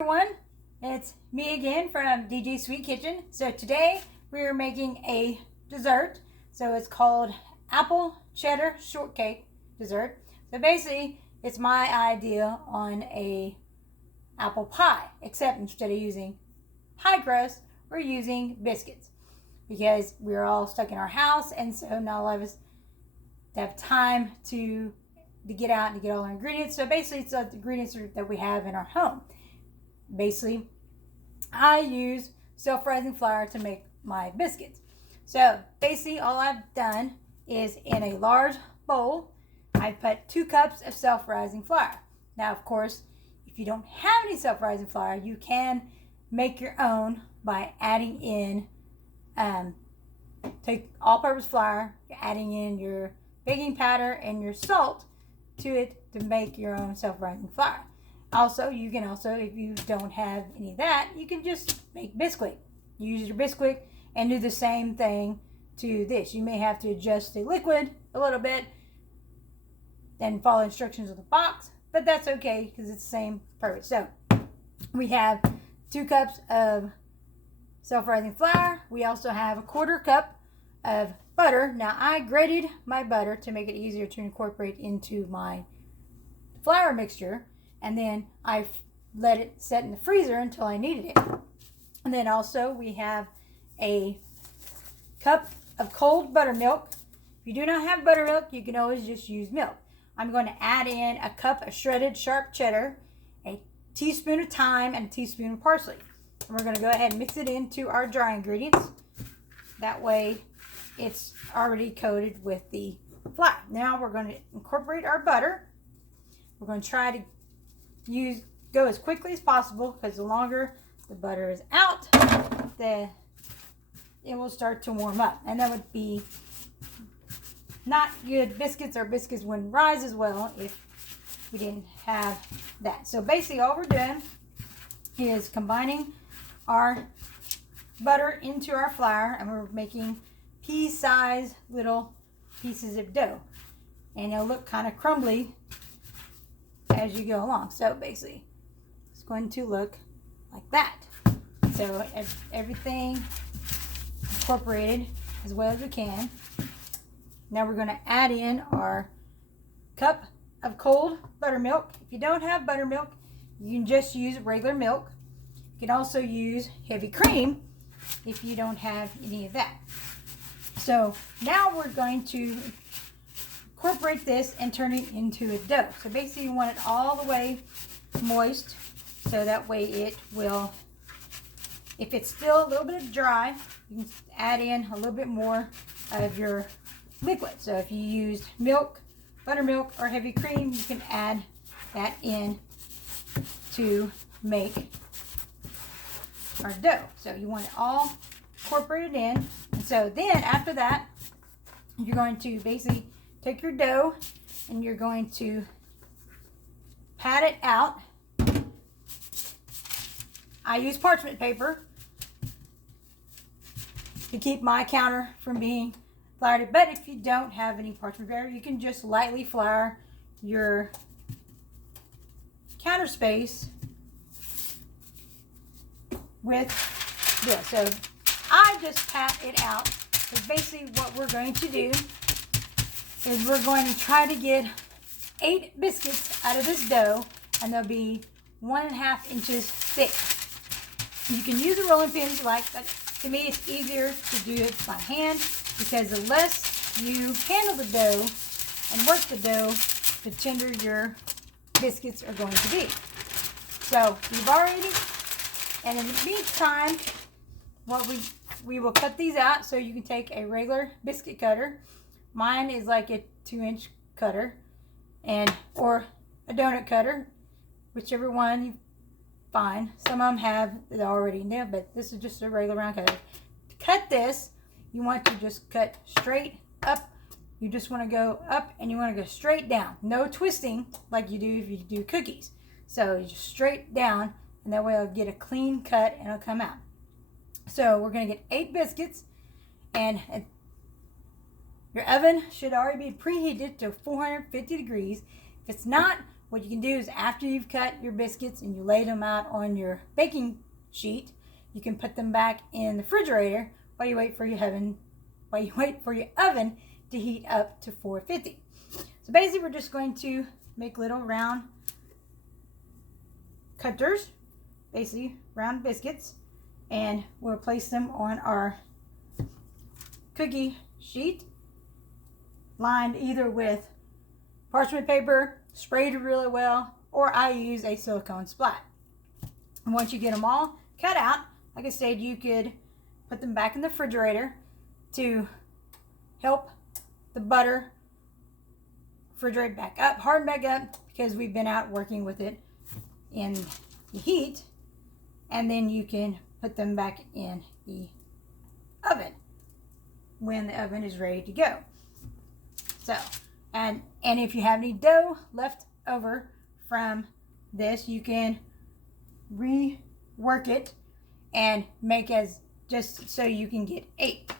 Everyone, it's me again from DJ Sweet Kitchen. So today we are making a dessert. So it's called apple cheddar shortcake dessert. So basically it's my idea on a apple pie, except instead of using pie crust, we're using biscuits because we're all stuck in our house, and so not a lot of us have time to get out and get all our ingredients. So basically it's the ingredients that we have in our home. Basically, I use self-rising flour to make my biscuits. So basically all I've done is in a large bowl, I put 2 cups of self-rising flour. Now, of course, if you don't have any self-rising flour, you can make your own by adding in, take all-purpose flour, you're adding in your baking powder and your salt to it to make your own self-rising flour. Also, you can if you don't have any of that, you can just make Bisquick. You use your Bisquick and do the same thing to this. You may have to adjust the liquid a little bit and follow instructions of the box, but that's okay because it's the same purpose. So we have 2 cups of self-rising flour. We also have a 1/4 cup of butter. Now I grated my butter to make it easier to incorporate into my flour mixture. And then I let it set in the freezer until I needed it. And then also we have a cup of cold buttermilk. If you do not have buttermilk, you can always just use milk. I'm going to add in a cup of shredded sharp cheddar, a teaspoon of thyme, and a teaspoon of parsley. And we're going to go ahead and mix it into our dry ingredients. That way it's already coated with the flour. Now we're going to incorporate our butter. We're going to try to go as quickly as possible, because the longer the butter is out, it will start to warm up, and that would be not good biscuits. Our biscuits wouldn't rise as well if we didn't have that. So basically all we're doing is combining our butter into our flour, and we're making pea-sized little pieces of dough, and it'll look kind of crumbly as you go along. So basically it's going to look like that. So everything incorporated as well as we can. Now we're going to add in our cup of cold buttermilk. If you don't have buttermilk, you can just use regular milk. You can also use heavy cream if you don't have any of that. So now we're going to incorporate this and turn it into a dough. So basically you want it all the way moist, so that way it will, if it's still a little bit dry, you can add in a little bit more of your liquid. So if you used milk, buttermilk, or heavy cream, you can add that in to make our dough. So you want it all incorporated in. And so then after that, you're going to basically take your dough and you're going to pat it out. I use parchment paper to keep my counter from being floured, but if you don't have any parchment paper, you can just lightly flour your counter space with this. So I just pat it out. So basically what we're going to do is we're going to try to get 8 biscuits out of this dough, and they'll be 1.5 inches thick. You can use a rolling pin if you like, but to me it's easier to do it by hand, because the less you handle the dough and work the dough, the tender your biscuits are going to be. So you've already, and in the meantime, what we will cut these out. So you can take a regular biscuit cutter. Mine is like a 2-inch cutter, or a donut cutter, whichever one you find. Some of them have it already in there, but this is just a regular round cutter. To cut this, you want to just cut straight up. You just want to go up and you want to go straight down. No twisting like you do if you do cookies. So you just straight down, and that way it'll get a clean cut and it'll come out. So we're going to get 8 biscuits, and your oven should already be preheated to 450 degrees. If it's not, what you can do is after you've cut your biscuits and you laid them out on your baking sheet, you can put them back in the refrigerator while you wait for your oven to heat up to 450. So basically we're just going to make little round cutters, basically round biscuits, and we'll place them on our cookie sheet, lined either with parchment paper, sprayed really well, or I use a silicone splat. And once you get them all cut out, like I said, you could put them back in the refrigerator to help the butter refrigerate back up, harden back up, because we've been out working with it in the heat. And then you can put them back in the oven when the oven is ready to go. So, and if you have any dough left over from this, you can rework it and make as just so you can get 8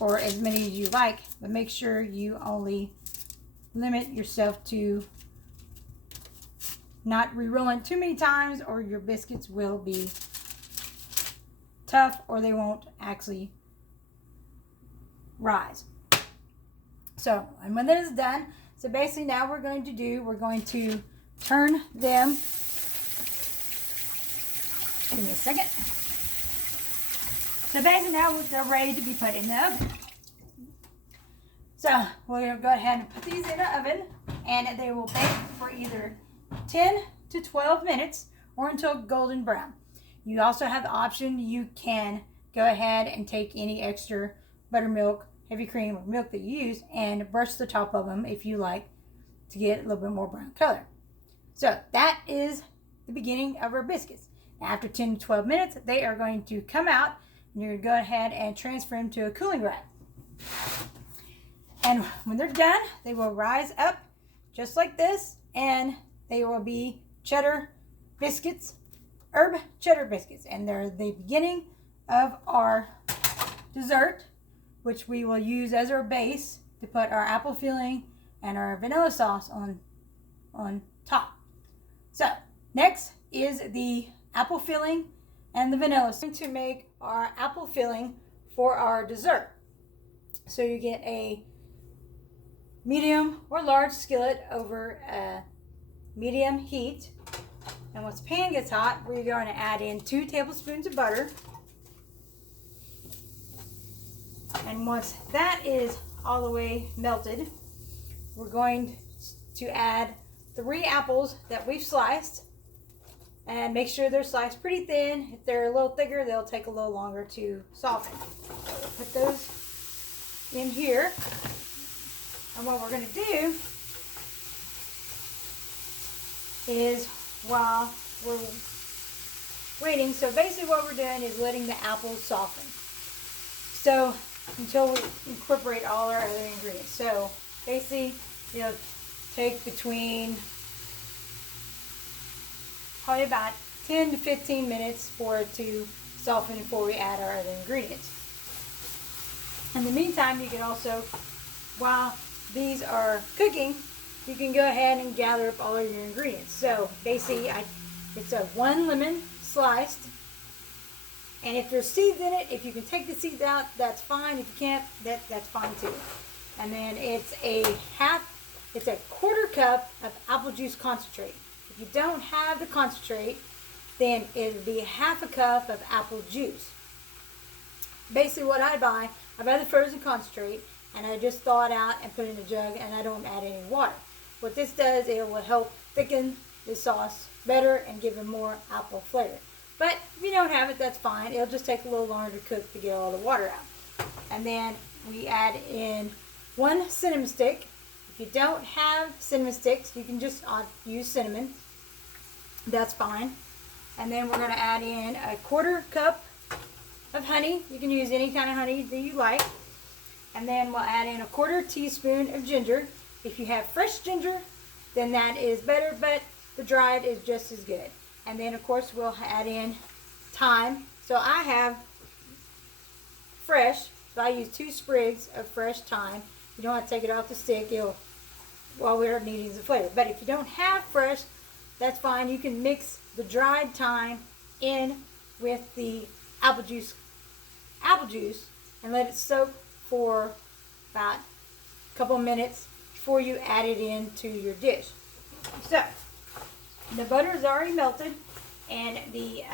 or as many as you like, but make sure you only limit yourself to not re-rolling too many times, or your biscuits will be tough or they won't actually rise. So, and when that is done, so basically now we're going to turn them. Give me a second. So basically now they're ready to be put in the oven. So we'll go ahead and put these in the oven, and they will bake for either 10 to 12 minutes or until golden brown. You also have the option, you can go ahead and take any extra buttermilk, heavy cream, or milk that you use and brush the top of them if you like to get a little bit more brown color. So that is the beginning of our biscuits. After 10 to 12 minutes, they are going to come out, and you're going to go ahead and transfer them to a cooling rack. And when they're done, they will rise up just like this, and they will be cheddar biscuits, herb cheddar biscuits, and they're the beginning of our dessert, which we will use as our base to put our apple filling and our vanilla sauce on top. So next is the apple filling and the vanilla. So to make our apple filling for our dessert, so you get a medium or large skillet over a medium heat, and once the pan gets hot, we're going to add in 2 tablespoons of butter. And once that is all the way melted, we're going to add 3 apples that we've sliced, and make sure they're sliced pretty thin. If they're a little thicker, they'll take a little longer to soften. So we'll put those in here. And what we're going to do is, while we're waiting, so basically what we're doing is letting the apples soften. So until we incorporate all our other ingredients. So basically, it'll take between probably about 10 to 15 minutes for it to soften before we add our other ingredients. In the meantime, you can also, while these are cooking, you can go ahead and gather up all of your ingredients. So basically, it's a 1 lemon sliced, and if there's seeds in it, if you can take the seeds out, that's fine. If you can't, that's fine too. And then it's a 1/4 cup of apple juice concentrate. If you don't have the concentrate, then it would be 1/2 cup of apple juice. Basically what I buy the frozen concentrate, and I just thaw it out and put it in a jug, and I don't add any water. What this does, it will help thicken the sauce better and give it more apple flavor. But if you don't have it, that's fine. It'll just take a little longer to cook to get all the water out. And then we add in 1 cinnamon stick. If you don't have cinnamon sticks, you can just use cinnamon. That's fine. And then we're going to add in a 1/4 cup of honey. You can use any kind of honey that you like. And then we'll add in a 1/4 teaspoon of ginger. If you have fresh ginger, then that is better, but the dried is just as good. And then, of course, we'll add in thyme. So I have fresh, so I use 2 sprigs of fresh thyme. You don't have to take it off the stick while we're needing the flavor. But if you don't have fresh, that's fine. You can mix the dried thyme in with the apple juice and let it soak for about a couple minutes before you add it into your dish. So the butter is already melted, and the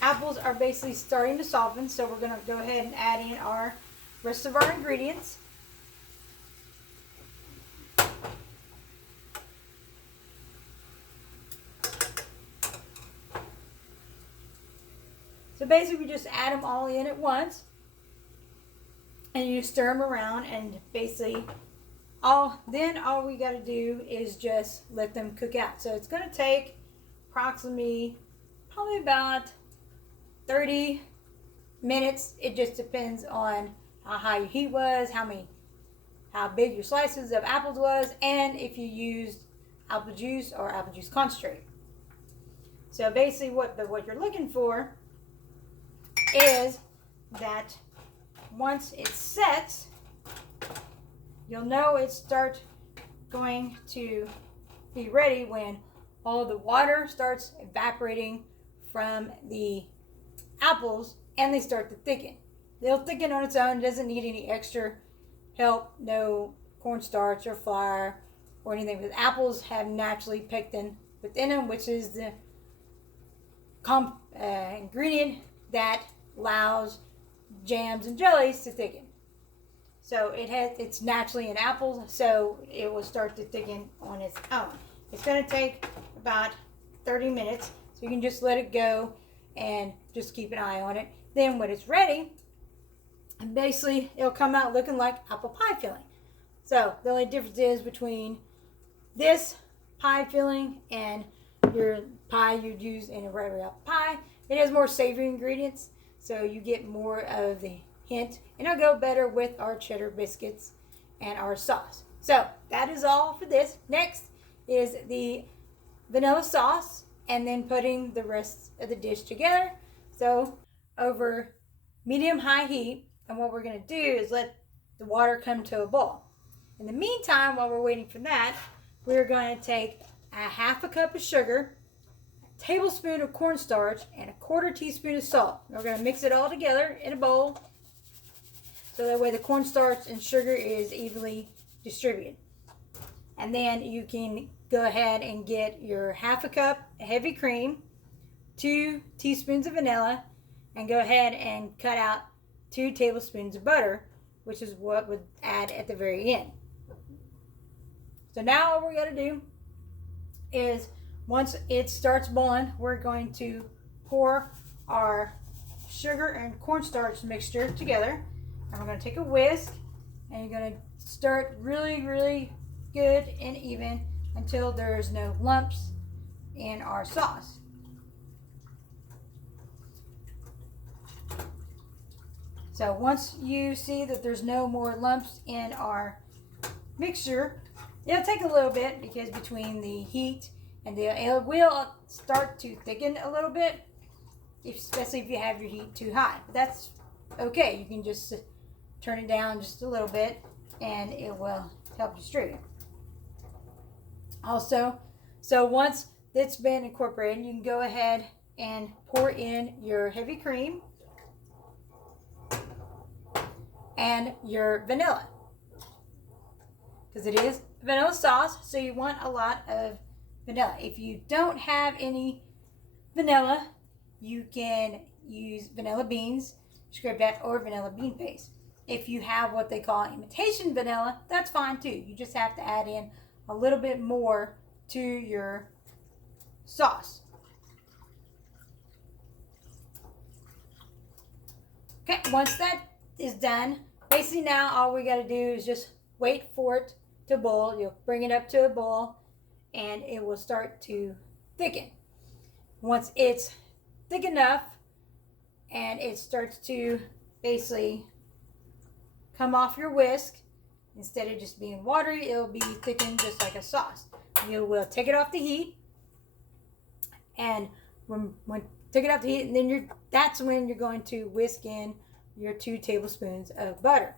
apples are basically starting to soften, so we're going to go ahead and add in our rest of our ingredients. So basically we just add them all in at once, and you stir them around, and basically all we got to do is just let them cook out. So it's going to take approximately probably about 30 minutes. It just depends on how high your heat was, how big your slices of apples was, and if you used apple juice or apple juice concentrate. So basically what you're looking for is that once it sets, you'll know it starts going to be ready when all the water starts evaporating from the apples and they start to thicken. They'll thicken on its own. It doesn't need any extra help. No cornstarch or flour or anything. Because apples have naturally pectin within them, which is the ingredient that allows jams and jellies to thicken. So it's naturally in apples, so it will start to thicken on its own. It's going to take about 30 minutes, so you can just let it go and just keep an eye on it. Then when it's ready, basically it'll come out looking like apple pie filling. So the only difference is between this pie filling and your pie you'd use in a regular apple pie. It has more savory ingredients, so you get more of the hint, and it'll go better with our cheddar biscuits and our sauce. So that is all for this. Next is the vanilla sauce, and then putting the rest of the dish together. So over medium-high heat, and what we're going to do is let the water come to a boil. In the meantime, while we're waiting for that, we're going to take a half a cup of sugar, a tablespoon of cornstarch, and a quarter teaspoon of salt. We're going to mix it all together in a bowl, so that way the cornstarch and sugar is evenly distributed. And then you can go ahead and get your half a cup heavy cream, 2 teaspoons of vanilla, and go ahead and cut out 2 tablespoons of butter, which is what would add at the very end. So now all we got to do is, once it starts boiling, we're going to pour our sugar and cornstarch mixture together. And we're going to take a whisk, and you're going to stir it really, really good and even until there's no lumps in our sauce. So once you see that there's no more lumps in our mixture, it'll take a little bit, because between the heat and it will start to thicken a little bit, especially if you have your heat too high. But that's okay. You can just turn it down just a little bit, and it will help distribute. Also, so once it's been incorporated, you can go ahead and pour in your heavy cream and your vanilla, because it is vanilla sauce, so you want a lot of vanilla. If you don't have any vanilla, you can use vanilla beans, scrape that, or vanilla bean paste. If you have what they call imitation vanilla, that's fine too. You just have to add in a little bit more to your sauce. Okay, once that is done, basically now all we got to do is just wait for it to boil. You'll bring it up to a boil, and it will start to thicken. Once it's thick enough and it starts to basically come off your whisk, instead of just being watery, it'll be thickened just like a sauce. You will take it off the heat, and when take it off the heat, and then that's when you're going to whisk in your 2 tablespoons of butter.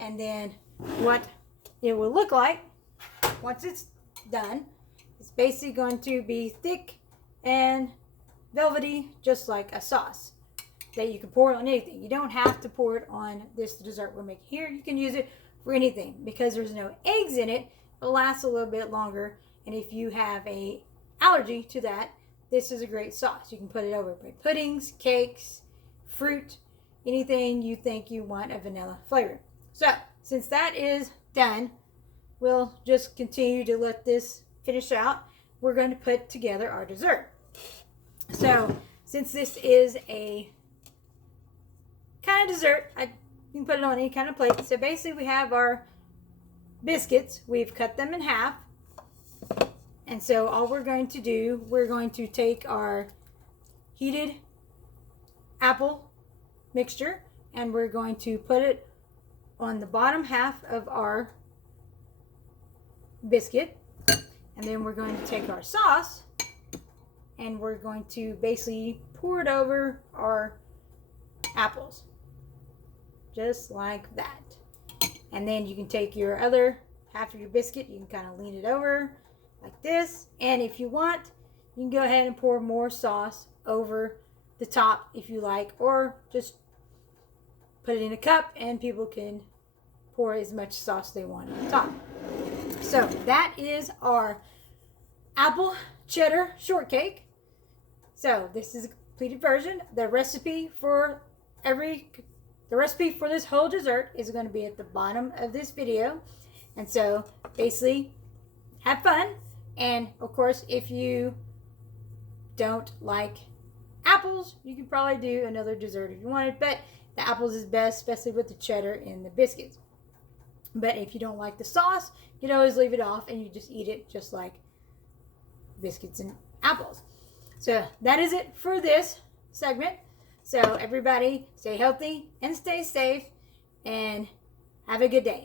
And then what it will look like once it's done, it's basically going to be thick and velvety, just like a sauce that you can pour on anything. You don't have to pour it on this dessert we're making here. You can use it for anything. Because there's no eggs in it, it'll last a little bit longer. And if you have a allergy to that, this is a great sauce. You can put it over bread puddings, cakes, fruit, anything you think you want a vanilla flavor. So since that is done, we'll just continue to let this finish out. We're going to put together our dessert. So since this is a kind of dessert, you can put it on any kind of plate. So basically we have our biscuits. We've cut them in half. And so all we're going to do, we're going to take our heated apple mixture and we're going to put it on the bottom half of our biscuit. And then we're going to take our sauce and we're going to basically pour it over our apples. Just like that. And then you can take your other half of your biscuit, you can kind of lean it over like this. And if you want, you can go ahead and pour more sauce over the top if you like, or just put it in a cup and people can pour as much sauce they want on top. So that is our apple cheddar shortcake. So this is a completed version. The recipe for this whole dessert is going to be at the bottom of this video. And so basically have fun. And of course, if you don't like apples, you can probably do another dessert if you wanted, but the apples is best, especially with the cheddar and the biscuits. But if you don't like the sauce, you can always leave it off and you just eat it just like biscuits and apples. So that is it for this segment. So everybody stay healthy and stay safe and have a good day.